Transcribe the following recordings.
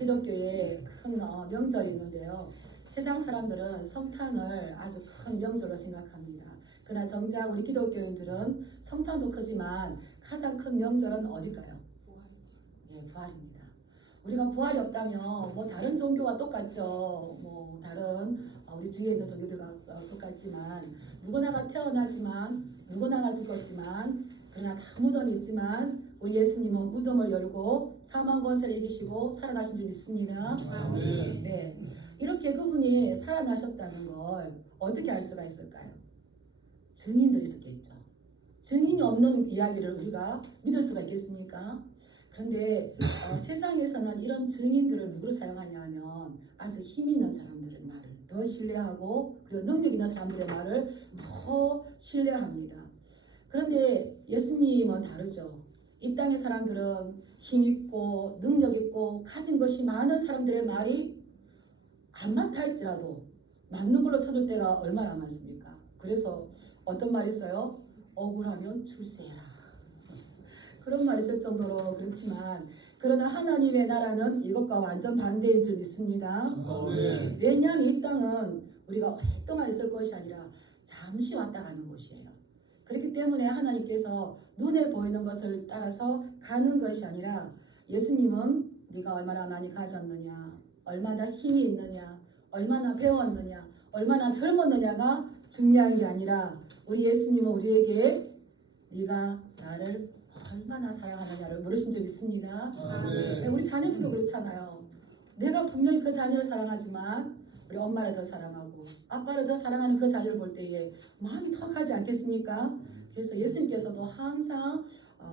기독교의 큰 명절이 있는데요. 세상 사람들은 성탄을 아주 큰 명절로 생각합니다. 그러나 정작 우리 기독교인들은 성탄도 크지만 가장 큰 명절은 어딜까요? 예, 부활입니다. 우리가 부활이 없다면 뭐 다른 종교와 똑같죠. 뭐 다른 우리 주위에 있는 종교들과 똑같지만 누구나가 태어나지만 누구나가 죽었지만 그러나 다 무덤이 있지만 우리 예수님은 무덤을 열고 사망 권세를 이기시고 살아나신 줄 믿습니다. 아멘. 네, 이렇게 그분이 살아나셨다는 걸 어떻게 알 수가 있을까요? 증인들이 있었겠죠. 증인이 없는 이야기를 우리가 믿을 수가 있겠습니까? 그런데 세상에서는 이런 증인들을 누구를 사용하냐면 아주 힘 있는 사람들의 말을 더 신뢰하고 그리고 능력 있는 사람들의 말을 더 신뢰합니다. 그런데 예수님은 다르죠. 이 땅의 사람들은 힘 있고 능력 있고 가진 것이 많은 사람들의 말이 안 맞다 할지라도 맞는 걸로 찾을 때가 얼마나 많습니까? 그래서 어떤 말이 있어요? 억울하면 출세해라. 그런 말이 있을 정도로 그렇지만 그러나 하나님의 나라는 이것과 완전 반대인 줄 믿습니다. 아멘. 왜냐하면 이 땅은 우리가 오랫동안 있을 것이 아니라 잠시 왔다 가는 곳이에요. 그렇기 때문에 하나님께서 눈에 보이는 것을 따라서 가는 것이 아니라 예수님은 네가 얼마나 많이 가졌느냐, 얼마나 힘이 있느냐, 얼마나 배웠느냐, 얼마나 젊었느냐가 중요한 게 아니라 우리 예수님은 우리에게 네가 나를 얼마나 사랑하느냐를 물으신 줄 믿습니다. 아멘. 네, 우리 자녀들도 그렇잖아요. 내가 분명히 그 자녀를 사랑하지만 우리 엄마를 더 사랑하고 아빠를 더 사랑하는 그 자녀를 볼 때에 마음이 턱하지 않겠습니까? 그래서 예수님께서도 항상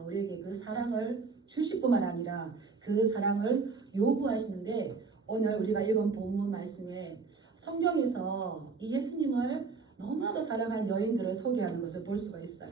우리에게 그 사랑을 주실 뿐만 아니라 그 사랑을 요구하시는데 오늘 우리가 읽은 본문 말씀에 성경에서 이 예수님을 너무나도 사랑한 여인들을 소개하는 것을 볼 수가 있어요.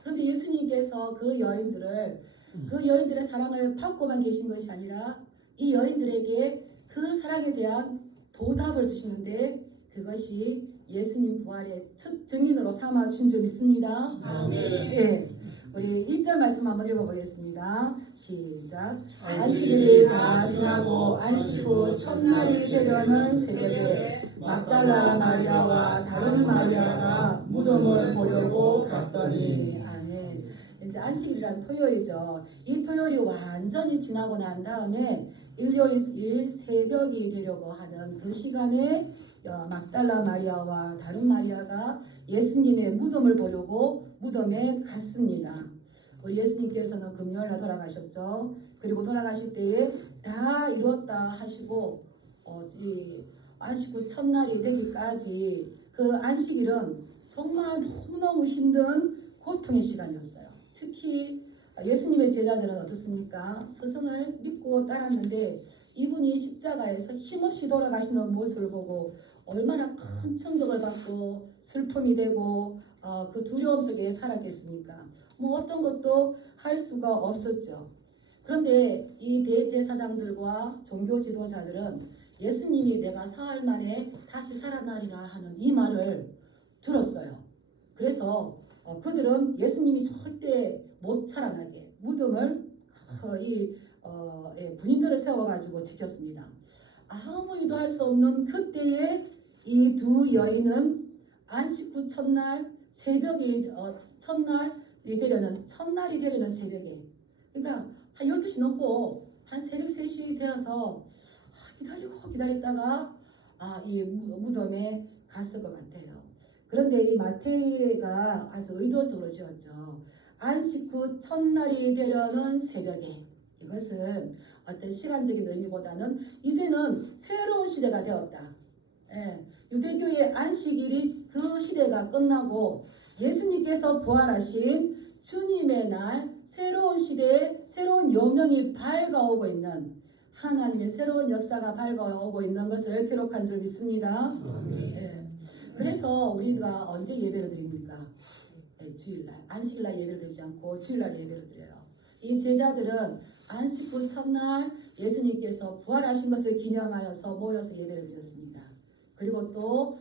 그런데 예수님께서 그 여인들의 사랑을 받고만 계신 것이 아니라 이 여인들에게 그 사랑에 대한 보답을 주시는데 그것이 예수님 부활의 첫 증인으로 삼아 주신 줄 믿습니다. 아멘. 예, 우리 1절 말씀 한번 읽어보겠습니다. 시작. 안식일이 다 지나고 안식 후 첫날이 되려는 새벽에 막달라 마리아와 다른 마리아가 무덤을 보려고 갔더니 아멘. 이제 안식일이란 토요일이죠. 이 토요일이 완전히 지나고 난 다음에 일요일 새벽이 되려고 하는 그 시간에 막달라 마리아와 다른 마리아가 예수님의 무덤을 보려고 무덤에 갔습니다. 우리 예수님께서는 금요일날 돌아가셨죠. 그리고 돌아가실 때에 다 이루었다 하시고 이 안식 후 첫날이 되기까지 그 안식일은 정말 너무너무 힘든 고통의 시간이었어요. 특히 예수님의 제자들은 어떻습니까? 스승을 믿고 따랐는데 이분이 십자가에서 힘없이 돌아가시는 모습을 보고 얼마나 큰 충격을 받고 슬픔이 되고 그 두려움 속에 살았겠습니까? 뭐 어떤 것도 할 수가 없었죠. 그런데 이 대제사장들과 종교 지도자들은 예수님이 내가 사흘 만에 다시 살아나리라 하는 이 말을 들었어요. 그래서 그들은 예수님이 절대 못 살아나게 무덤을 군인들을 세워가지고 지켰습니다. 아무 일도 할 수 없는 그때에 이 두 여인은 안식 후 첫날 새벽이 첫날이 되려는 새벽에 그러니까 한 12시 넘고 한 새벽 3시 되어서 기다렸다가 이 무덤에 갔을 것 같아요. 그런데 이 마태가 아주 의도적으로 지었죠. 안식 후 첫날이 되려는 새벽에 이것은 어떤 시간적인 의미보다는 이제는 새로운 시대가 되었다. 유대교의 안식일이 그 시대가 끝나고 예수님께서 부활하신 주님의 날 새로운 시대에 새로운 여명이 밝아오고 있는 하나님의 새로운 역사가 밝아오고 있는 것을 기록한 줄 믿습니다. 그래서 우리가 언제 예배를 드립니까? 주일날, 안식일날 예배를 드리지 않고 주일날 예배를 드려요. 이 제자들은 안식 후 첫날 예수님께서 부활하신 것을 기념하여서 모여서 예배를 드렸습니다. 그리고 또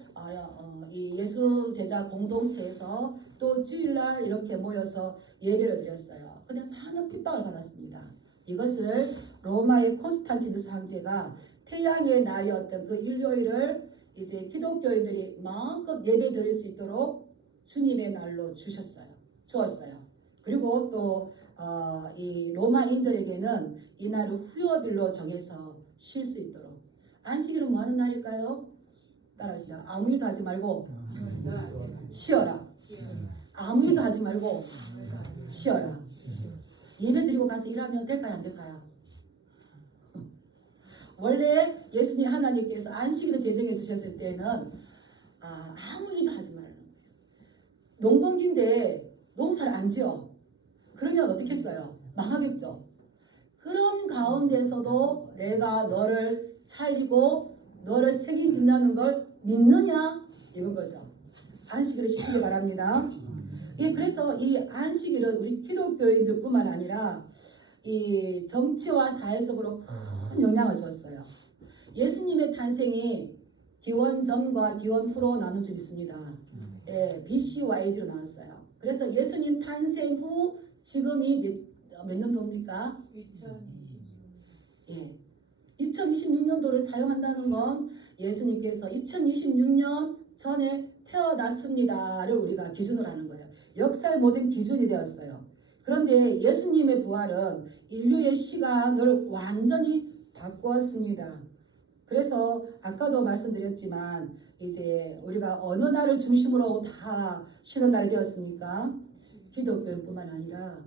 이 예수 제자 공동체에서 또 주일날 이렇게 모여서 예배를 드렸어요. 근데 많은 핍박을 받았습니다. 이것을 로마의 콘스탄티누스 황제가 태양의 날이었던 그 일요일을 이제 기독교인들이 마음껏 예배 드릴 수 있도록 주님의 날로 주었어요. 그리고 또 이 로마인들에게는 이 날을 휴업일로 정해서 쉴 수 있도록. 안식일은 뭐 하는 날일까요? 따라하시죠. 아무 일도 하지 말고 쉬어라. 아무 일도 하지 말고 쉬어라. 예배 드리고 가서 일하면 될까요, 안 될까요? 원래 예수님 하나님께서 안식일을 제정해 주셨을 때는 아무 일도 하지 말라. 농번기인데 농사를 안 지어. 그러면 어떻겠어요? 망하겠죠. 그런 가운데서도 내가 너를 살리고 너를 책임진다는 걸 믿느냐? 이건 거죠. 안식일을 지키기 바랍니다. 예, 그래서 이 안식일은 우리 기독교인들뿐만 아니라 이 정치와 사회적으로 큰 영향을 줬어요. 예수님의 탄생이 기원 전과 기원 후로 나눠져 있습니다. 예, BC와 AD로 나눴어요. 그래서 예수님 탄생 후 지금이 몇 년도입니까? 2026. 예, 2026년도를 사용한다는 건 예수님께서 2026년 전에 태어났습니다를 우리가 기준으로 하는 거예요. 역사의 모든 기준이 되었어요. 그런데 예수님의 부활은 인류의 시간을 완전히 바꾸었습니다. 그래서 아까도 말씀드렸지만 이제 우리가 어느 날을 중심으로 다 쉬는 날이 되었습니까? 기독교뿐만 아니라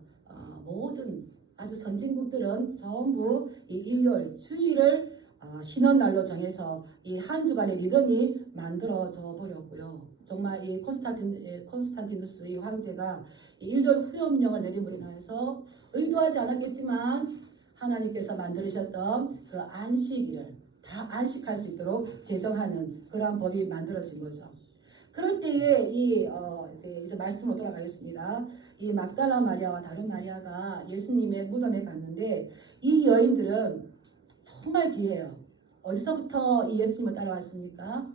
모든 아주 선진국들은 전부 이 일요일 주일을 쉬는 날로 정해서 이 한 주간의 리듬이 만들어져 버렸고요. 정말 이 콘스탄티누스 이 황제가 이 일요일 후염령을 내림으로 인해서 의도하지 않았겠지만 하나님께서 만드셨던 그 안식일을 다 안식할 수 있도록 제정하는 그러한 법이 만들어진 거죠. 그럴 때에 이제 말씀으로 돌아가겠습니다. 이 막달라 마리아와 다른 마리아가 예수님의 무덤에 갔는데 이 여인들은 정말 귀해요. 어디서부터 이 예수님을 따라왔습니까?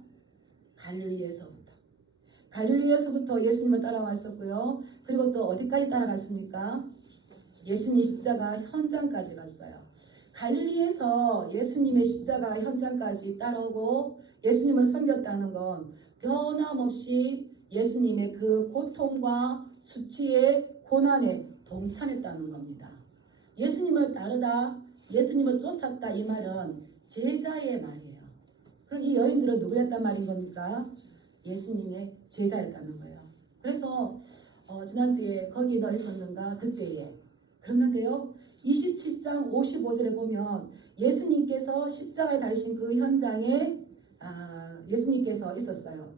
갈릴리에서부터 예수님을 따라왔었고요. 그리고 또 어디까지 따라갔습니까? 예수님 십자가 현장까지 갔어요. 갈릴리에서 예수님의 십자가 현장까지 따라오고 예수님을 섬겼다는 건 변함없이 예수님의 그 고통과 수치의 고난에 동참했다는 겁니다. 예수님을 따르다, 예수님을 쫓았다 이 말은 제자의 말이에요. 그럼 이 여인들은 누구였단 말인 겁니까? 예수님의 제자였다는 거예요. 그래서 지난주에 거기 너 있었는가? 그때에. 그런데요. 27장 55절에 보면 예수님께서 십자가에 달리신 그 현장에 예수님께서 있었어요.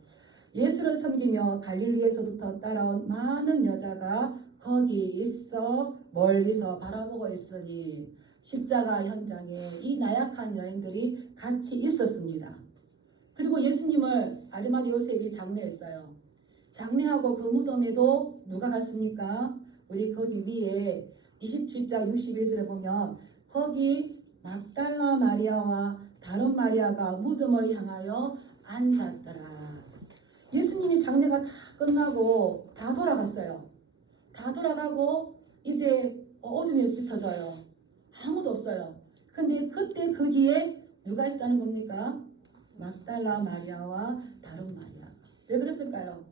예수를 섬기며 갈릴리에서부터 따라온 많은 여자가 거기 있어 멀리서 바라보고 있으니 십자가 현장에 이 나약한 여인들이 같이 있었습니다. 그리고 예수님을 아리마대 요셉이 장례했어요. 장례하고 그 무덤에도 누가 갔습니까? 우리 거기 위에 27장 61절에 보면 거기 막달라 마리아와 다른 마리아가 무덤을 향하여 앉았더라. 예수님이 장례가 다 끝나고 다 돌아갔어요. 다 돌아가고 이제 어둠이 짙어져요. 아무도 없어요. 근데 그때 거기에 누가 있었다는 겁니까? 막달라 마리아와 다른 마리아. 왜 그랬을까요?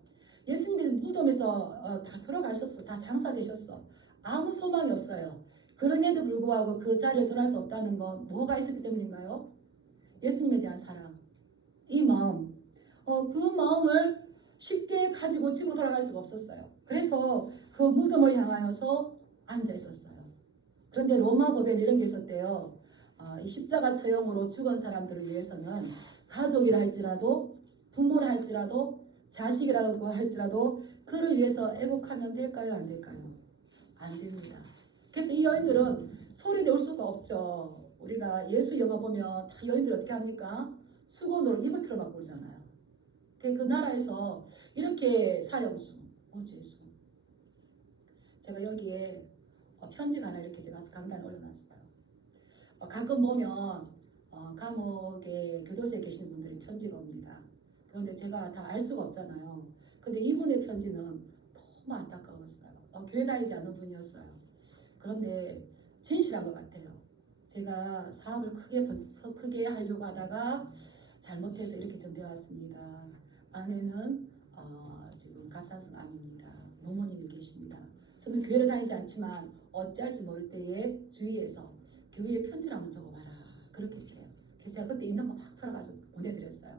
예수님이 무덤에서 다 돌아가셨어. 다 장사되셨어. 아무 소망이 없어요. 그럼에도 불구하고 그 자리를 떠날 수 없다는 건 뭐가 있었기 때문인가요? 예수님에 대한 사랑. 이 마음. 그 마음을 쉽게 가지고 집으로 돌아갈 수가 없었어요. 그래서 그 무덤을 향하여서 앉아 있었어요. 그런데 로마 법에는 이런 게 있었대요. 이 십자가 처형으로 죽은 사람들을 위해서는 가족이라 할지라도 부모라 할지라도 자식이라고 할지라도 그를 위해서 애국하면 될까요? 안 될까요? 안 됩니다. 그래서 이 여인들은 소리 내올 수가 없죠. 우리가 예수 영화 보면 다 여인들이 어떻게 합니까? 수건으로 입을 틀어막고 그러잖아요. 그 나라에서 이렇게 사형수, 제수. 제가 여기에 편지가 하나 이렇게 제가 강단에 올려놨어요. 가끔 보면 감옥에 교도소에 계시는 분들이 편지가 옵니다. 그런데 제가 다 알 수가 없잖아요. 근데 이분의 편지는 너무 안타까웠어요. 교회 다니지 않은 분이었어요. 그런데 진실한 것 같아요. 제가 사업을 크게 하려고 하다가 잘못해서 이렇게 전돼 왔습니다. 아내는 지금 갑상선 암입니다. 노모님이 계십니다. 저는 교회를 다니지 않지만 어찌할지 모를 때에 주위에서 교회에 편지를 한번 적어봐라 그렇게 했대요. 그래서 제가 그때 있는 거 막 털어가지고 보내드렸어요.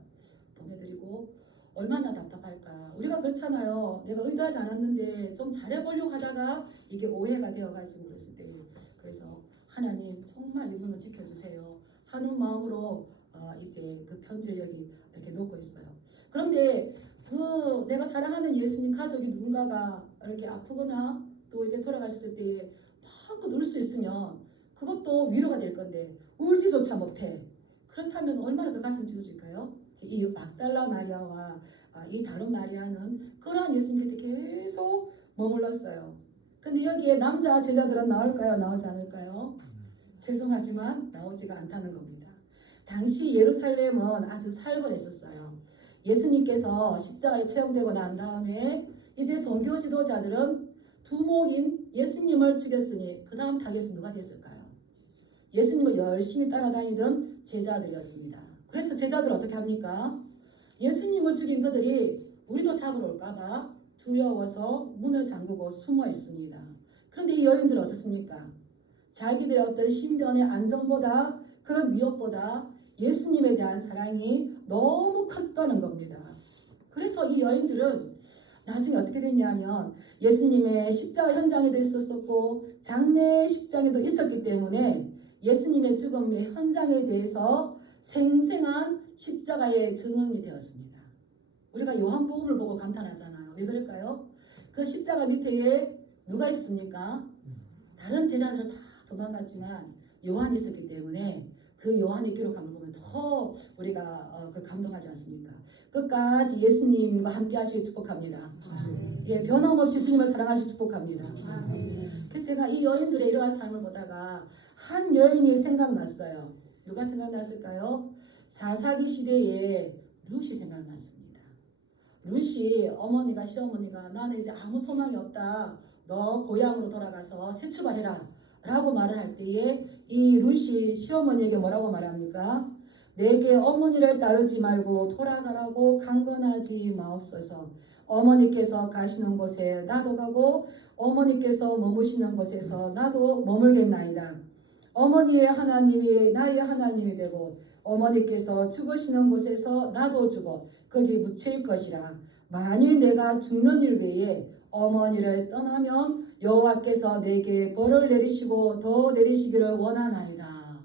보내드리고 얼마나 답답할까. 우리가 그렇잖아요. 내가 의도하지 않았는데 좀 잘해보려고 하다가 이게 오해가 되어가지고 그랬을 때 그래서 하나님 정말 이분을 지켜주세요 하는 마음으로 이제 그 편지를 여기 이렇게 놓고 있어요. 그런데 그 내가 사랑하는 예수님 가족이 누군가가 이렇게 아프거나 또 이렇게 돌아가셨을 때에 막 누울 수 있으면 그것도 위로가 될 건데 울지조차 못해. 그렇다면 얼마나 그 가슴 찢어질까요? 이 막달라 마리아와 이 다른 마리아는 그러한 예수님 곁에 계속 머물렀어요. 근데 여기에 남자 제자들은 나올까요? 나오지 않을까요? 죄송하지만 나오지가 않다는 겁니다. 당시 예루살렘은 아주 살벌했었어요. 예수님께서 십자가에 체험되고 난 다음에 이제 종교 지도자들은 두목인 예수님을 죽였으니 그 다음 타겟은 누가 됐을까요? 예수님을 열심히 따라다니던 제자들이었습니다. 그래서 제자들은 어떻게 합니까? 예수님을 죽인 그들이 우리도 잡으러 올까봐 두려워서 문을 잠그고 숨어 있습니다. 그런데 이 여인들은 어떻습니까? 자기들의 어떤 신변의 안정보다 그런 위협보다 예수님에 대한 사랑이 너무 컸다는 겁니다. 그래서 이 여인들은 나중에 어떻게 됐냐면 예수님의 십자가 현장에도 있었었고 장례 십장에도 있었기 때문에 예수님의 죽음의 현장에 대해서 생생한 십자가의 증언이 되었습니다. 우리가 요한복음을 보고 감탄하잖아요. 왜 그럴까요? 그 십자가 밑에 누가 있습니까? 다른 제자들은 다 도망갔지만 요한이 있었기 때문에 그 요한이 기록한 걸 보면 더 우리가 감동하지 않습니까? 끝까지 예수님과 함께 하시길 축복합니다. 예, 변함없이 주님을 사랑하시길 축복합니다. 그래서 제가 이 여인들의 이러한 삶을 보다가 한 여인이 생각났어요. 누가 생각났을까요? 사사기 시대에 룻이 생각났습니다. 룻이 어머니가 시어머니가 나는 이제 아무 소망이 없다. 너 고향으로 돌아가서 새 출발해라 라고 말을 할 때에 이 룻이 시어머니에게 뭐라고 말합니까? 내게 어머니를 따르지 말고 돌아가라고 강건하지 마옵소서. 어머니께서 가시는 곳에 나도 가고 어머니께서 머무시는 곳에서 나도 머물겠나이다. 어머니의 하나님이 나의 하나님이 되고 어머니께서 죽으시는 곳에서 나도 죽어 거기 묻힐 것이라. 만일 내가 죽는 일 외에 어머니를 떠나면 여호와께서 내게 벌을 내리시고 더 내리시기를 원하나이다.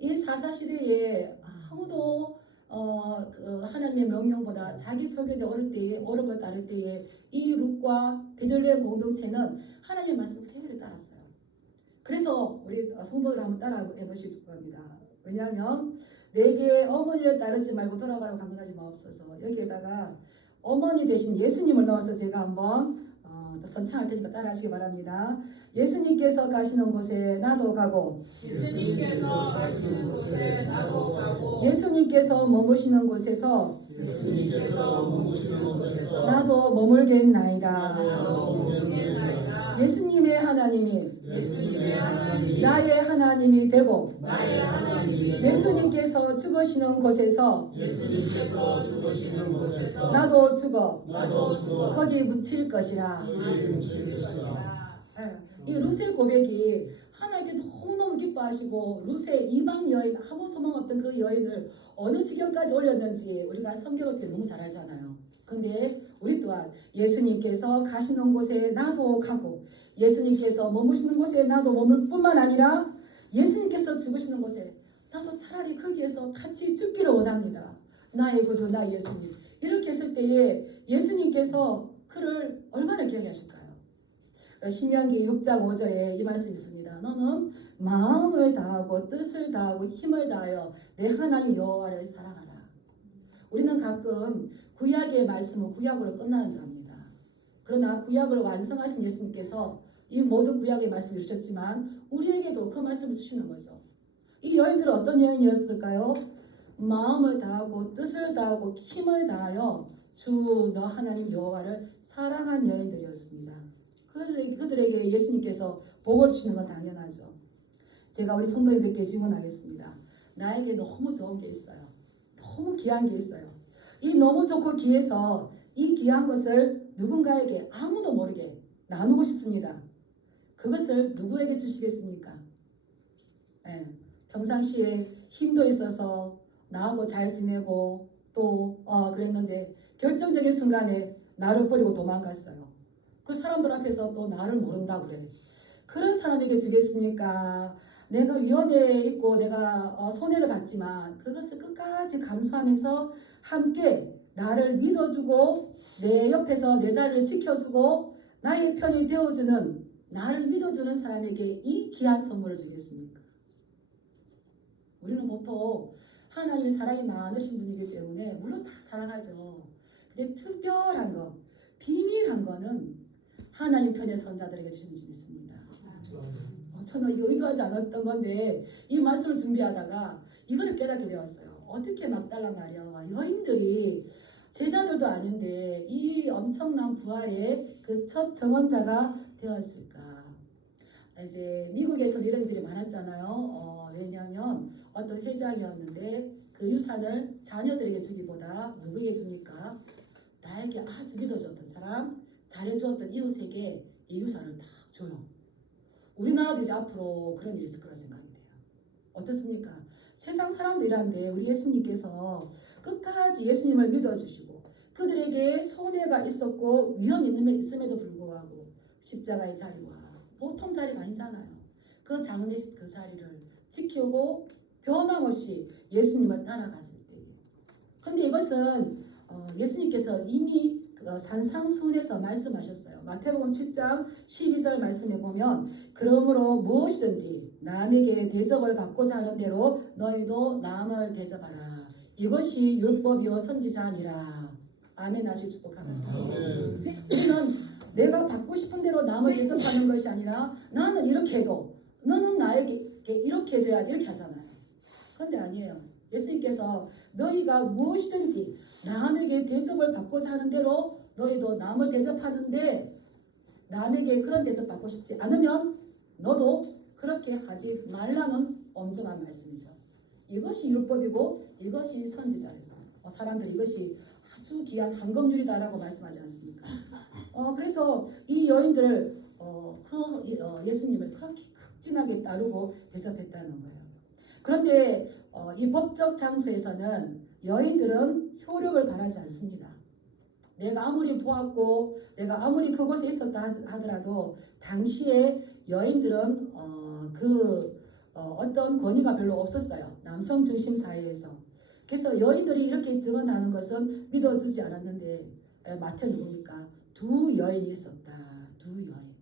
이 사사시대에 아무도 하나님의 명령보다 자기 소견에 옳은 걸 따를 때에 이 룻과 베들레헴 공동체는 하나님의 말씀을 그대로 따랐어요. 그래서 우리 성도들 한번 따라해 보실 겁니다. 왜냐하면 내게 어머니를 따르지 말고 돌아가라고 강건하지 마옵소서. 여기에다가 어머니 대신 예수님을 넣어서 제가 한번 또 선창할 테니까 따라하시기 바랍니다. 예수님께서 가시는 곳에 나도 가고 예수님께서 가시는 곳에 나도 가고 예수님께서 머무시는 곳에서 나도 머물겠나이다. 예수님의 하나님이 나의 하나님이 되고 예수님께서 죽으시는 곳에서 나도 죽어 거기 묻힐 것이라. 이 룻의 고백이 하나님께 너무너무 기뻐하시고 룻의 이방 여인 아무 소망 없던 그 여인을 어느 지경까지 올렸는지 우리가 성경을 되게 너무 잘 알잖아요. 근데 우리 또한 예수님께서 가시는 곳에 나도 가고 예수님께서 머무시는 곳에 나도 머물 뿐만 아니라 예수님께서 죽으시는 곳에 나도 차라리 거기에서 같이 죽기를 원합니다. 나의 구주 나의 예수님. 이렇게 했을 때에 예수님께서 그를 얼마나 기억하실까요? 신명기 6장 5절에 이 말씀이 있습니다. 너는 마음을 다하고 뜻을 다하고 힘을 다하여 내 하나님 여호와를 사랑하라. 우리는 가끔 구약의 말씀은 구약으로 끝나는 줄 압니다. 그러나 구약을 완성하신 예수님께서 이 모든 구약의 말씀을 주셨지만 우리에게도 그 말씀을 주시는 거죠. 이 여인들은 어떤 여인이었을까요? 마음을 다하고 뜻을 다하고 힘을 다하여 주 너 하나님 여호와를 사랑한 여인들이었습니다. 그들에게 예수님께서 복을 주시는 건 당연하죠. 제가 우리 성도님들께 질문하겠습니다. 나에게 너무 좋은 게 있어요. 너무 귀한 게 있어요. 이 너무 좋고 귀해서 이 귀한 것을 누군가에게 아무도 모르게 나누고 싶습니다. 그것을 누구에게 주시겠습니까? 예, 평상시에 힘도 있어서 나하고 잘 지내고 또 그랬는데 결정적인 순간에 나를 버리고 도망갔어요. 그 사람들 앞에서 또 나를 모른다 그래. 그런 사람에게 주겠습니까? 내가 위험에 있고 내가 손해를 봤지만 그것을 끝까지 감수하면서 함께 나를 믿어주고 내 옆에서 내 자리를 지켜주고 나의 편이 되어주는 나를 믿어주는 사람에게 이 귀한 선물을 주겠습니까? 우리는 보통 하나님의 사랑이 많으신 분이기 때문에 물론 다 사랑하죠. 근데 특별한 거, 비밀한 거는 하나님 편의 선자들에게 주신 줄 믿습니다. 저는 의도하지 않았던 건데 이 말씀을 준비하다가 이거를 깨닫게 되었어요. 어떻게 막달라 마리아와 여인들이 제자들도 아닌데 이 엄청난 부활의 그 첫 정언자가 되었을까? 이제 미국에서는 이런 일들이 많았잖아요. 왜냐하면 어떤 회장이었는데 그 유산을 자녀들에게 주기보다 누구에게 줍니까? 나에게 아주 믿어줬던 사람, 잘해주었던 이웃에게 이 유산을 딱 줘요. 우리나라도 이제 앞으로 그런 일이 있을 거라 생각이 돼요. 어떻습니까? 세상 사람들이란데 우리 예수님께서 끝까지 예수님을 믿어주시고 그들에게 손해가 있었고 위험이 있음에도 불구하고 십자가의 자리와 보통 자리가 아니잖아요. 그 장례식 그 자리를 지키고 변함없이 예수님을 따라갔을 때에. 근데 이것은 예수님께서 이미 산상수훈에서 말씀하셨어요. 마태복음 7장 12절 말씀에 보면 그러므로 무엇이든지 남에게 대접을 받고자 하는 대로 너희도 남을 대접하라. 이것이 율법이요 선지자니라. 아멘 하시기 축복합니다. 우리는 내가 받고 싶은 대로 남을 대접하는 것이 아니라 나는 이렇게 해도 너는 나에게 이렇게 해줘야 이렇게 하잖아요. 그런데 아니에요. 예수님께서 너희가 무엇이든지 남에게 대접을 받고자 하는 대로 너희도 남을 대접하는데 남에게 그런 대접 받고 싶지 않으면 너도 그렇게 하지 말라는 엄정한 말씀이죠. 이것이 율법이고 이것이 선지자이고 사람들이 이것이 아주 귀한 황금률이다라고 말씀하지 않습니까? 그래서 이 여인들을 예수님을 그렇게 극진하게 따르고 대접했다는 거예요. 그런데 이 법적 장소에서는 여인들은 효력을 바라지 않습니다. 내가 아무리 보았고 내가 아무리 그곳에 있었다 하더라도 당시에 여인들은 어떤 권위가 별로 없었어요. 남성 중심 사회에서. 그래서 여인들이 이렇게 증언하는 것은 믿어주지 않았는데 마태 누굽니까? 두 여인이 있었다. 두 여인.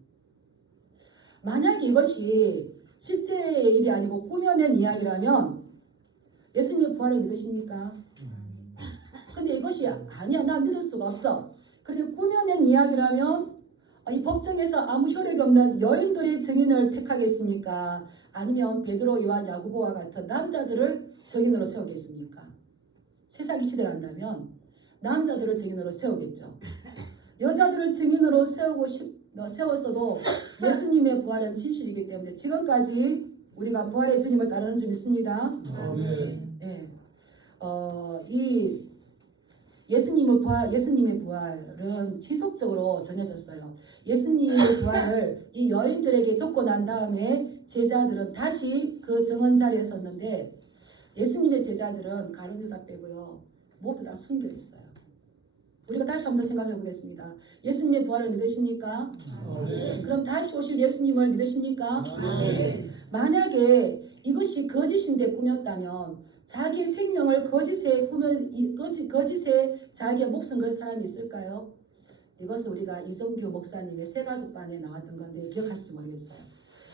만약 이것이 실제의 일이 아니고 꾸며낸 이야기라면 예수님의 부활을 믿으십니까? 근데 이것이 아니야, 난 믿을 수가 없어. 그러면 꾸며낸 이야기라면 이 법정에서 아무 효력이 없는 여인들의 증인을 택하겠습니까? 아니면 베드로, 요한, 야고보와 같은 남자들을 증인으로 세우겠습니까? 세상이 치달한다면 남자들을 증인으로 세우겠죠. 여자들을 증인으로 세웠어도 예수님의 부활은 진실이기 때문에 지금까지 우리가 부활의 주님을 따르는 줄 믿습니다. 네. 이 예수님의 부활은 지속적으로 전해졌어요. 예수님의 부활을 이 여인들에게 듣고 난 다음에 제자들은 다시 그 정언 자리에 섰는데 예수님의 제자들은 가룟 유다 빼고요 모두 다 숨겨 있어요. 우리가 다시 한번 생각해 보겠습니다. 예수님의 부활을 믿으십니까? 그럼 다시 오실 예수님을 믿으십니까? 만약에 이것이 거짓인데 꾸몄다면 자기의 생명을 거짓에 자기의 목숨 걸 사람이 있을까요? 이것은 우리가 이정규 목사님의 새가족반에 나왔던 건데 기억하실지 모르겠어요.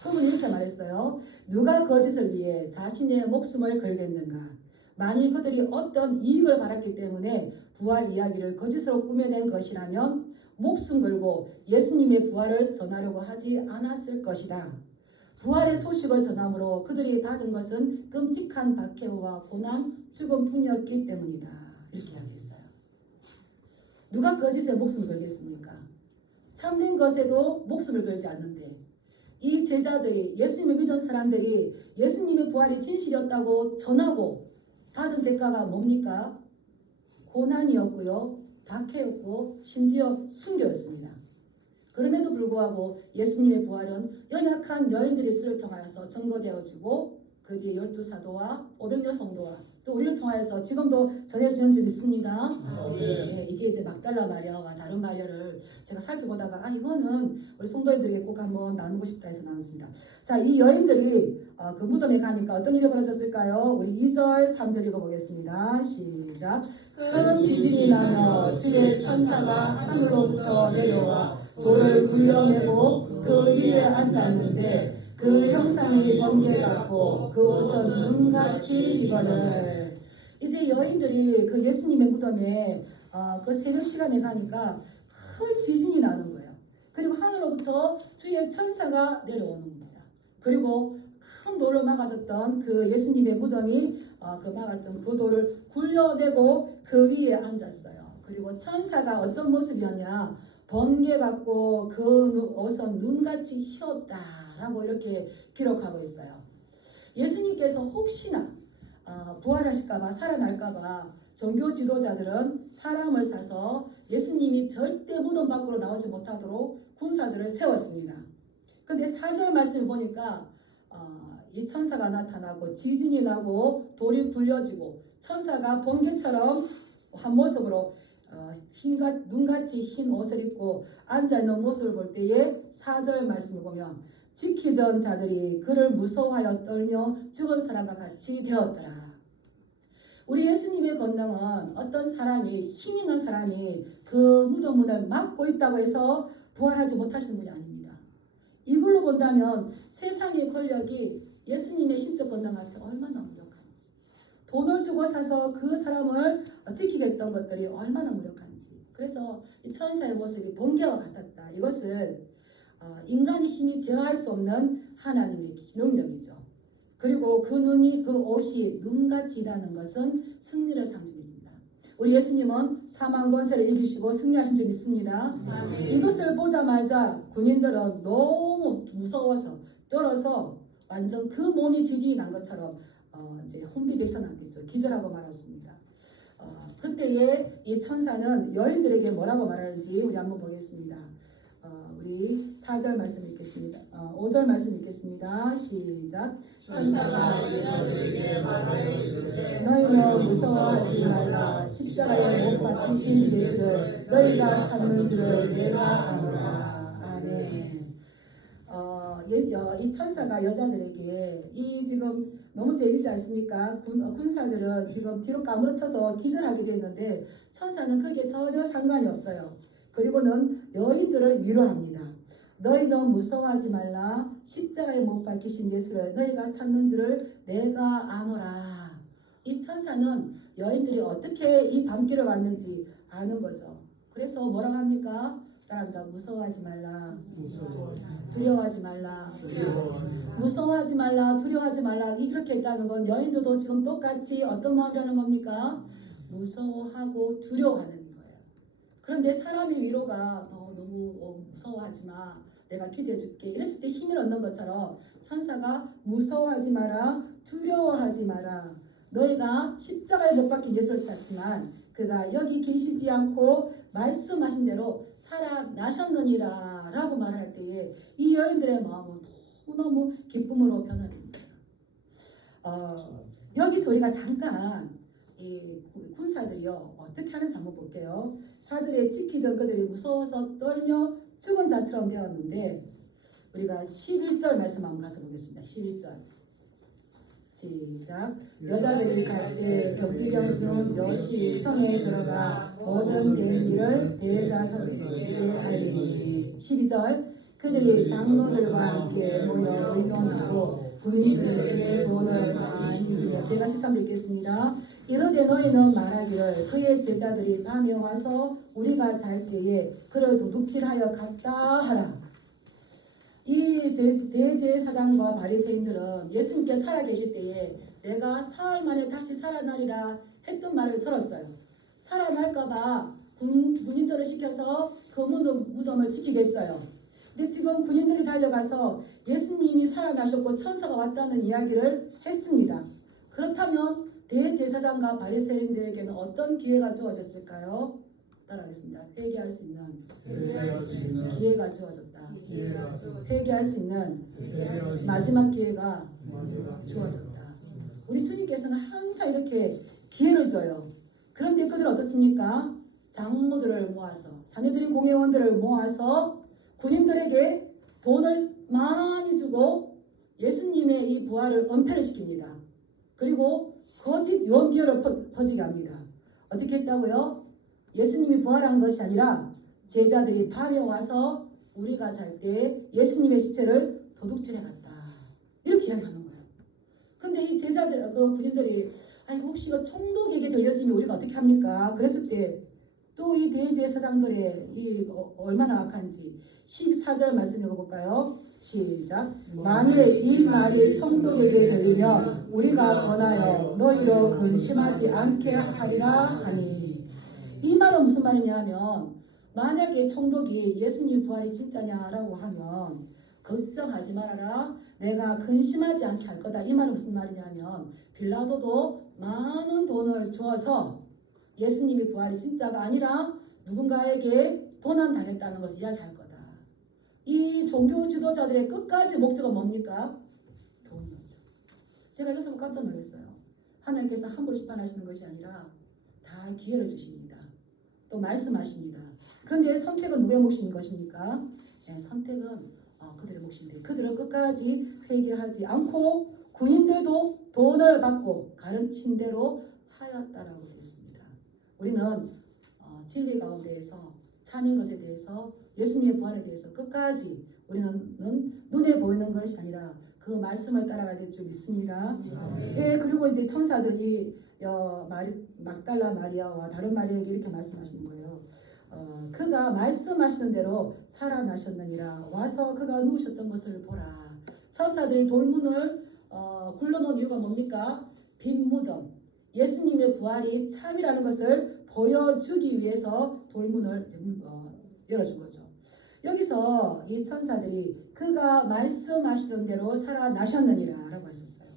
그분이 이렇게 말했어요. 누가 거짓을 위해 자신의 목숨을 걸겠는가? 만일 그들이 어떤 이익을 바랐기 때문에 부활 이야기를 거짓으로 꾸며낸 것이라면 목숨 걸고 예수님의 부활을 전하려고 하지 않았을 것이다. 부활의 소식을 전함으로 그들이 받은 것은 끔찍한 박해와 고난, 죽음뿐이었기 때문이다. 이렇게 이야기했어요. 누가 거짓에 목숨을 걸겠습니까? 참된 것에도 목숨을 걸지 않는데 이 제자들이 예수님을 믿은 사람들이 예수님의 부활이 진실이었다고 전하고 받은 대가가 뭡니까? 고난이었고요. 박해였고 심지어 순교였습니다. 그럼에도 불구하고 예수님의 부활은 연약한 여인들의 수를 통하여서 증거되어지고 그 뒤에 12사도와 500여 성도와 또 우리를 통하여서 지금도 전해지는 줄 믿습니다. 예, 이게 이제 막달라 마리아와 다른 마리아를 제가 살펴보다가 이거는 우리 성도님들에게 꼭 한번 나누고 싶다 해서 나눴습니다. 자, 이 여인들이 그 무덤에 가니까 어떤 일이 벌어졌을까요? 우리 2절, 3절 읽어보겠습니다. 시작. 큰 지진이 나며 주의 천사가 하늘로부터 내려와 돌을 굴려내고 그 위에 앉았는데 그 형상이 번개 같고 그 옷은 눈같이 익거늘. 이제 여인들이 그 예수님의 무덤에 그 새벽 시간에 가니까 큰 지진이 나는 거예요. 그리고 하늘로부터 주의 천사가 내려오는 겁니다. 그리고 큰 돌로 막아졌던 그 예수님의 무덤이 그 막았던 그 돌을 굴려내고 그 위에 앉았어요. 그리고 천사가 어떤 모습이었냐? 번개 같고 그 옷은 눈같이 희었다라고 이렇게 기록하고 있어요. 예수님께서 혹시나 부활하실까봐 살아날까봐 종교 지도자들은 사람을 사서 예수님이 절대 무덤 밖으로 나오지 못하도록 군사들을 세웠습니다. 근데 4절 말씀을 보니까 이 천사가 나타나고 지진이 나고 돌이 굴려지고 천사가 번개처럼 한 모습으로 눈같이 흰 옷을 입고 앉아있는 모습을 볼 때에 4절 말씀을 보면 지키던 자들이 그를 무서워하여 떨며 죽은 사람과 같이 되었더라. 우리 예수님의 권능은 어떤 사람이 힘 있는 사람이 그 무덤 문을 막고 있다고 해서 부활하지 못하시는 분이 아닙니다. 이걸로 본다면 세상의 권력이 예수님의 신적 권능 앞에 얼마나 무력한지, 돈을 주고 사서 그 사람을 지키겠던 것들이 얼마나 무력한지. 그래서 이 천사의 모습이 번개와 같았다. 이것은 인간의 힘이 제어할 수 없는 하나님의 능력이죠. 그리고 그 눈이, 그 옷이 눈같이라는 것은 승리를 상징합니다. 우리 예수님은 사망 권세를 이기시고 승리하신 줄 믿습니다. 이것을 보자마자 군인들은 너무 무서워서 떨어서 완전 그 몸이 지진이 난 것처럼 이제 혼비백산하겠죠. 기절하고 말았습니다. 그때에 이 천사는 여인들에게 뭐라고 말하는지 우리 한번 보겠습니다. 우리 4절 말씀 읽겠습니다. 5절 말씀 읽겠습니다. 시작. 천사가 여자들에게 말하여 이르되 너희는 무서워하지 말라. 십자가에 못 박히신 예수를 너희가 찾는 줄을 내가 아노라. 아멘. 이 천사가 여자들에게 이 지금 너무 재밌지 않습니까? 군사들은 지금 뒤로 까무러쳐서 기절하게 됐는데 천사는 그게 전혀 상관이 없어요. 그리고는 여인들을 위로합니다. 너희는 무서워하지 말라. 십자가에 못 박히신 예수를 너희가 찾는 줄을 내가 아노라. 이 천사는 여인들이 어떻게 이 밤길을 왔는지 아는 거죠. 그래서 뭐라고 합니까? 따라합니다. 무서워하지 말라. 두려워하지 말라. 무서워하지 말라. 두려워하지 말라. 이렇게 했다는 건 여인들도 지금 똑같이 어떤 마음이라는 겁니까? 무서워하고 두려워하는 거예요. 그런데 사람의 위로가 너무 무서워하지 마. 내가 기도해 줄게. 이랬을 때 힘을 얻는 것처럼 천사가 무서워하지 마라. 두려워하지 마라. 너희가 십자가에 못 박힌 예수를 찾지만 그가 여기 계시지 않고 말씀하신 대로 살아나셨느니라 라고 말할 때에 이 여인들의 마음은 너무너무 기쁨으로 변화됩니다. 여기서 우리가 잠깐 이 군사들이요 어떻게 하는지 한번 볼게요. 4절에 지키던 그들이 무서워서 떨며 죽은 자처럼 되었는데 우리가 11절 말씀 한번 가서 보겠습니다. 11절 시작. 여자들이 갈 때 경비병수는 몇이 성에 들어가 모든 된 일을 대제사장에게 알리니. 12절 그들이 장로들과 함께 모여 의논하고 군인들에게 돈을 많이 주며. 제가 13절 읽겠습니다. 이르되 너희는 말하기를 그의 제자들이 밤에 와서 우리가 잘 때에 그를 도둑질하여 갔다 하라. 이 대제사장과 바리새인들은 예수님께 살아계실 때에 내가 사흘 만에 다시 살아나리라 했던 말을 들었어요. 살아날까봐 군인들을 시켜서 그 무덤을 지키겠어요. 근데 지금 군인들이 달려가서 예수님이 살아나셨고 천사가 왔다는 이야기를 했습니다. 그렇다면 대제사장과 바리새인들에게는 어떤 기회가 주어졌을까요? 따라하겠습니다. 회개할 수 있는 기회가 주어졌다. 회개할 수 있는 마지막 기회가 주어졌다. 우리 주님께서는 항상 이렇게 기회를 줘요. 그런데 그들은 어떻습니까? 장로들을 모아서, 사내들인 공회원들을 모아서 군인들에게 돈을 많이 주고 예수님의 이 부활을 은폐를 시킵니다. 그리고 거짓 유언비어를 퍼지게 합니다. 어떻게 했다고요? 예수님이 부활한 것이 아니라 제자들이 밤에 와서 우리가 잘 때 예수님의 시체를 도둑질해 갔다. 이렇게 이야기하는 거예요. 근데 이 제자들, 그 군인들이 아니 혹시 그 총독에게 들렸으면 우리가 어떻게 합니까? 그랬을 때 또 이 대제사장들의 이 얼마나 악한지 14절 말씀 읽어볼까요? 시작. 만일 이 말이 총독에게 들리면 우리가 권하여 너희로 근심하지 않게 하리라 하니. 이 말은 무슨 말이냐면 만약에 총독이 예수님 부활이 진짜냐라고 하면 걱정하지 말아라. 내가 근심하지 않게 할 거다. 이 말은 무슨 말이냐면 빌라도도 많은 돈을 주어서 예수님이 부활이 진짜가 아니라 누군가에게 도난당했다는 것을 이야기할 거다. 이 종교 지도자들의 끝까지 목적은 뭡니까? 돈이었죠. 제가 여기서 깜짝 놀랐어요. 하나님께서 함부로 심판하시는 것이 아니라 다 기회를 주십니다. 또 말씀하십니다. 그런데 선택은 누구의 몫인 것입니까? 네, 선택은 그들의 몫인데 그들은 끝까지 회개하지 않고 군인들도 돈을 받고 가르친 대로 하였다라고 되어 있습니다. 우리는 진리 가운데에서 참인 것에 대해서 예수님의 부활에 대해서 끝까지 우리는 눈에 보이는 것이 아니라 그 말씀을 따라가야 될 줄 믿습니다. 예, 그리고 이제 천사들이 막달라 마리아와 다른 마리아에게 이렇게 말씀하시는 거예요. 그가 말씀하시는 대로 살아나셨느니라. 와서 그가 누우셨던 것을 보라. 천사들이 돌문을 굴러놓은 이유가 뭡니까? 빈 무덤. 예수님의 부활이 참이라는 것을 보여주기 위해서 돌문을 열어준 거죠. 여기서 이 천사들이 그가 말씀하시던 대로 살아나셨느니라 라고 했었어요.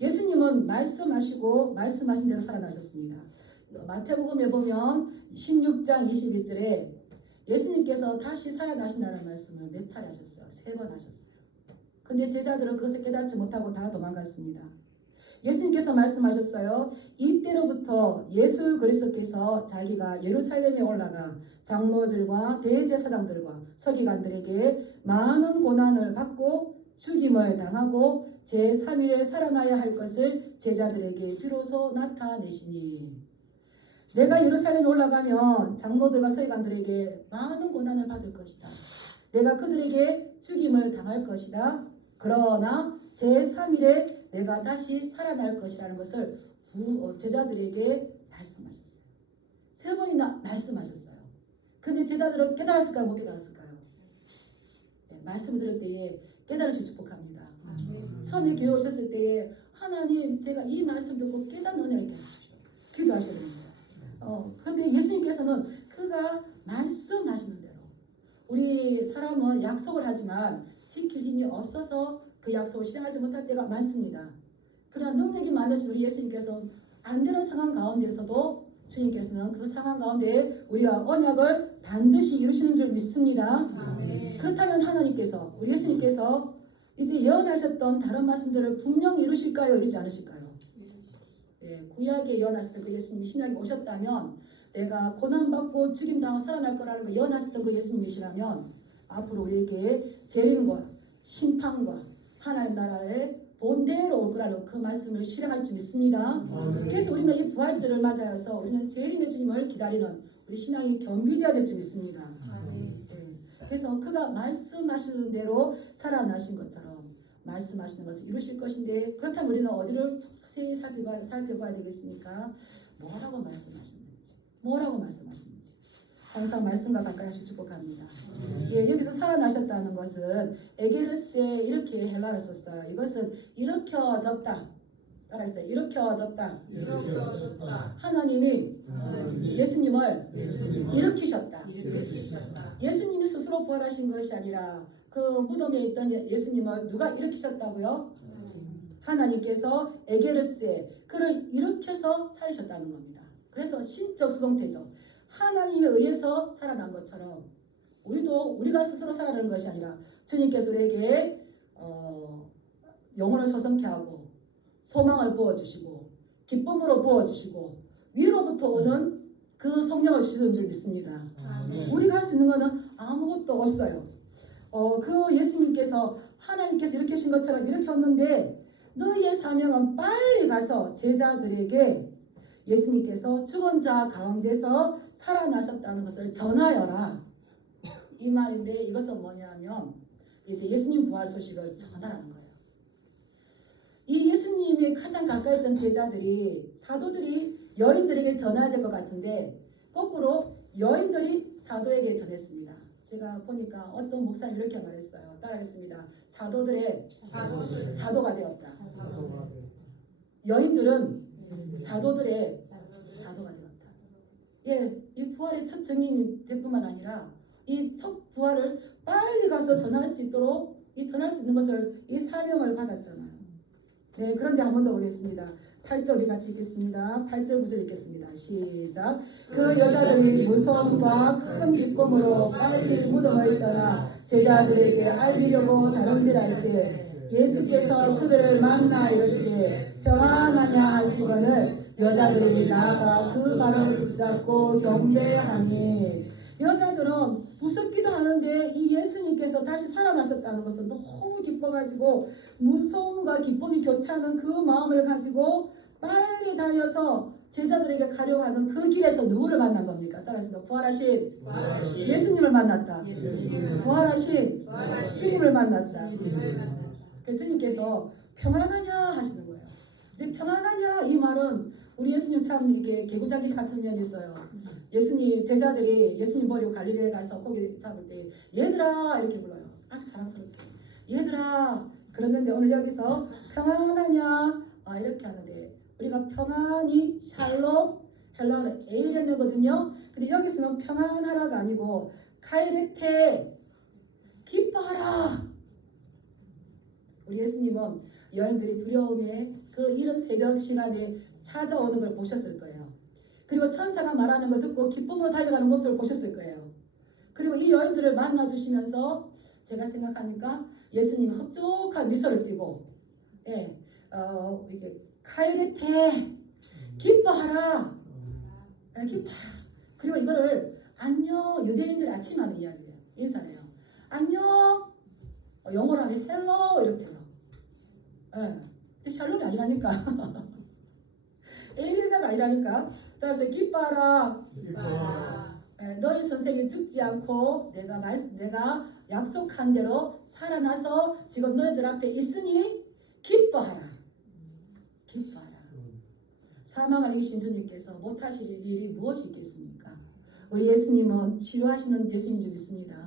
예수님은 말씀하신 대로 살아나셨습니다. 마태복음에 보면 16장 21절에 예수님께서 다시 살아나신다는 말씀을 몇 차례 하셨어요? 3번 하셨어요. 근데 제자들은 그것을 깨닫지 못하고 다 도망갔습니다. 예수님께서 말씀하셨어요. 이때로부터 예수 그리스도께서 자기가 예루살렘에 올라가 장로들과 대제사장들과 서기관들에게 많은 고난을 받고 죽임을 당하고 제3일에 살아나야 할 것을 제자들에게 비로소 나타내시니. 내가 예루살렘에 올라가면 장로들과 서기관들에게 많은 고난을 받을 것이다. 내가 그들에게 죽임을 당할 것이다. 그러나 제3일에 내가 다시 살아날 것이라는 것을 제자들에게 말씀하셨어요. 3번이나 말씀하셨어요. 근데 제자들은 깨달았을까요? 못 깨달았을까요? 네, 말씀을 들을 때에 깨달으시 축복합니다. 처음에 교회 오셨을 때에 하나님 제가 이 말씀 듣고 깨닫는 은혜가 있게 해주십시오. 기도하셔야 됩니다. 근데 예수님께서는 그가 말씀하시는 대로 우리 사람은 약속을 하지만 지킬 힘이 없어서 그 약속을 실행하지 못할 때가 많습니다. 그러나 능력이 많으신 우리 예수님께서 안 되는 상황 가운데서도 주님께서는 그 상황 가운데 우리가 언약을 반드시 이루시는 줄 믿습니다. 그렇다면 하나님께서 우리 예수님께서 이제 예언하셨던 다른 말씀들을 분명히 이루실까요? 이루지 않으실까요? 예, 구약에 예언하셨던 그 예수님이 신약에 오셨다면 내가 고난받고 죽임당하고 살아날 거라는 거 예언하셨던 그 예수님이시라면 앞으로 우리에게 재림과 심판과 하나님 나라의 본대로 올 거라는 그 말씀을 실행할 줄 믿습니다. 그래서 우리는 이 부활절을 맞아서 우리는 재림의 주님을 기다리는 우리 신앙이 겸비되어야 될 줄 믿습니다. 네. 그래서 그가 말씀하시는 대로 살아나신 것처럼 말씀하시는 것을 이루실 것인데 그렇다면 우리는 어디를 자세히 살펴봐야 되겠습니까? 뭐라고 말씀하시는지 항상 말씀과 가까이 하실 축복합니다. 예, 여기서 살아나셨다는 것은 에게르세 이렇게 헬라어를 썼어요. 이것은 일으켜졌다. 따라해서 일으켜졌다. 일으켜졌다. 하나님이 하나님이 예수님을 예수님을 일으키셨다. 일으키셨다. 예수님이 스스로 부활하신 것이 아니라 그 무덤에 있던 예수님을 누가 일으키셨다고요? 하나님께서 에게르스에 그를 일으켜서 살리셨다는 겁니다. 그래서 신적 수동태죠. 하나님에 의해서 살아난 것처럼 우리도 우리가 스스로 살아나는 것이 아니라 주님께서 우리에게 영혼을 소성케 하고 소망을 부어주시고 기쁨으로 부어주시고 위로부터 오는 그 성령을 주시는 줄 믿습니다. 아멘. 우리가 할 수 있는 것은 아무것도 없어요. 그 예수님께서 하나님께서 일으키신 것처럼 일으켰는데 너희의 사명은 빨리 가서 제자들에게 예수님께서 죽은 자 가운데서 살아나셨다는 것을 전하여라. 이 말인데 이것은 뭐냐면 이제 예수님 부활 소식을 전하라는 거예요. 이 예수님이 가장 가까이 있던 제자들이 사도들이 여인들에게 전해야 될 것 같은데 거꾸로 여인들이 사도에게 전했습니다. 제가 보니까 어떤 목사님 이렇게 말했어요. 따라하겠습니다. 사도들의 사도가 되었다. 여인들은 사도들의 사도가 되었다. 예, 이 부활의 첫 증인이 될 뿐만 아니라 이 첫 부활을 빨리 가서 전할 수 있도록 이 전할 수 있는 것을 이 사명을 받았잖아요. 네, 그런데 한 번 더 보겠습니다. 8절 우리 같이 읽겠습니다. 8절 9절 읽겠습니다. 시작. 그 여자들이 무서움과 큰 기쁨으로 빨리 무덤을 떠나 제자들에게 알리려고 다름질할세 예수께서 그들을 만나 이르시되 평안하냐 하시거늘 여자들이 나아가 그 발을 붙잡고 경배하니 여자들은 무섭기도 하는데 이 예수님께서 다시 살아나셨다는 것을 너무 기뻐가지고 무서움과 기쁨이 교차하는 그 마음을 가지고 빨리 달려서 제자들에게 가려고 하는 그 길에서 누구를 만난 겁니까? 따라서 부활하신 예수님을 만났다. 부활하신 주님을 만났다. 주님께서 평안하냐 하시는 거예요. 근데 평안하냐 이 말은 우리 예수님 참 이게 개구장기 같은 면이 있어요. 예수님 제자들이 예수님 버리고 갈릴리에 가서 고기 잡을 때 얘들아 이렇게 불러요. 아주 사랑스럽게 얘들아. 그랬는데 오늘 여기서 평안하냐 이렇게 하는데 우리가 평안이 샬롬 헬라어는 에이레느거든요. 근데 여기서는 평안하라가 아니고 카이레테 기뻐하라. 우리 예수님은 여인들이 두려움에 그 이른 새벽 시간에 찾아오는 걸 보셨을 거예요. 그리고 천사가 말하는 거 듣고 기쁨으로 달려가는 모습을 보셨을 거예요. 그리고 이 여인들을 만나주시면서 제가 생각하니까 예수님 흡족한 미소를 띠고 이게 카이레테 기뻐하라. 기뻐하라. 그리고 이거를 안녕 유대인들이 아침 하는 이야기예요. 인사해요. 안녕 영어로 하면 헬로 이렇대요. 근데 샬롬이 아니라니까. 에이레나가 아니라니까. 따라서 기뻐하라. 너희 선생이 죽지 않고 내가 약속한 대로 살아나서 지금 너희들 앞에 있으니 기뻐하라. 기뻐하라. 사망을 이기신 주님께서 못하실 일이 무엇이 있겠습니까? 우리 예수님은 치료하시는 예수님 중 있습니다.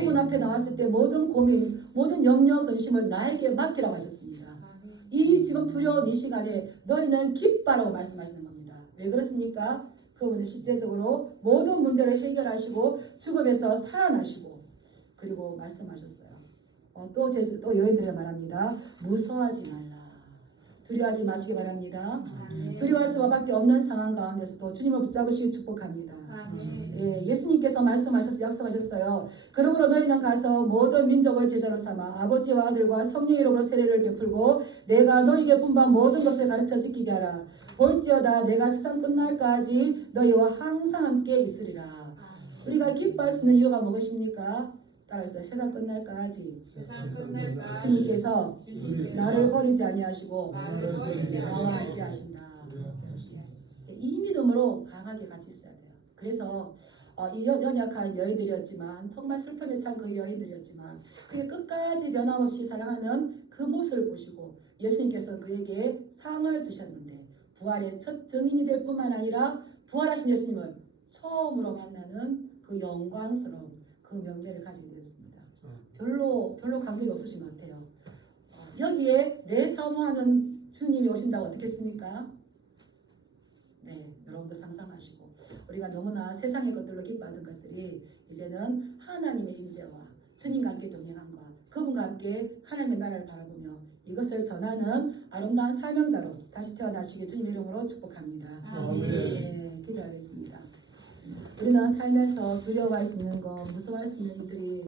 그분 앞에 나왔을 때 모든 고민, 모든 염려, 근심을 나에게 맡기라고 하셨습니다. 이 지금 두려운 이 시간에 너희는 기뻐라고 말씀하시는 겁니다. 왜 그렇습니까? 그분은 실제적으로 모든 문제를 해결하시고 죽음에서 살아나시고 그리고 말씀하셨어요. 또 여인들에게 말합니다. 무서워하지 말라. 두려워하지 마시기 바랍니다. 두려워할 수밖에 없는 상황 가운데서도 주님을 붙잡으시기 축복합니다. 예수님께서 약속하셨어요. 그러므로 너희는 가서 모든 민족을 제자로 삼아 아버지와 아들과 성령의 이름으로 세례를 베풀고 내가 너희에게 분부한 모든 것을 가르쳐 지키게 하라. 볼지어다 내가 세상 끝날까지 너희와 항상 함께 있으리라. 우리가 기뻐할 수 있는 이유가 무엇입니까? 따라서 세상 끝날까지 주님께서 나를 버리지 아니하시고 나와 함께 하신다. 이 믿음으로 강하게 같이 있어야 돼요. 그래서 이 연약한 여인들이었지만 정말 슬픔에 찬 그 여인들이었지만 그게 끝까지 변함없이 사랑하는 그 모습을 보시고 예수님께서 그에게 상을 주셨는데 부활의 첫 증인이 될 뿐만 아니라 부활하신 예수님을 처음으로 만나는 그 영광스러운 그 명예를 가지게 되었습니다. 별로 관계가 없으신 것 같아요. 여기에 내 사모하는 주님이 오신다고 어떻겠습니까? 네, 이런 거 상상하시고 우리가 너무나 세상의 것들로 기뻐하던 것들이 이제는 하나님의 임재와 주님과 함께 동행함과 그분과 함께 하나님의 나라를 바라보며 이것을 전하는 아름다운 사명자로 다시 태어나시길 주님의 이름으로 축복합니다. 아멘. 네, 기도하겠습니다. 우리는 살면서 두려워할 수 있는 것, 무서워할 수 있는 일들이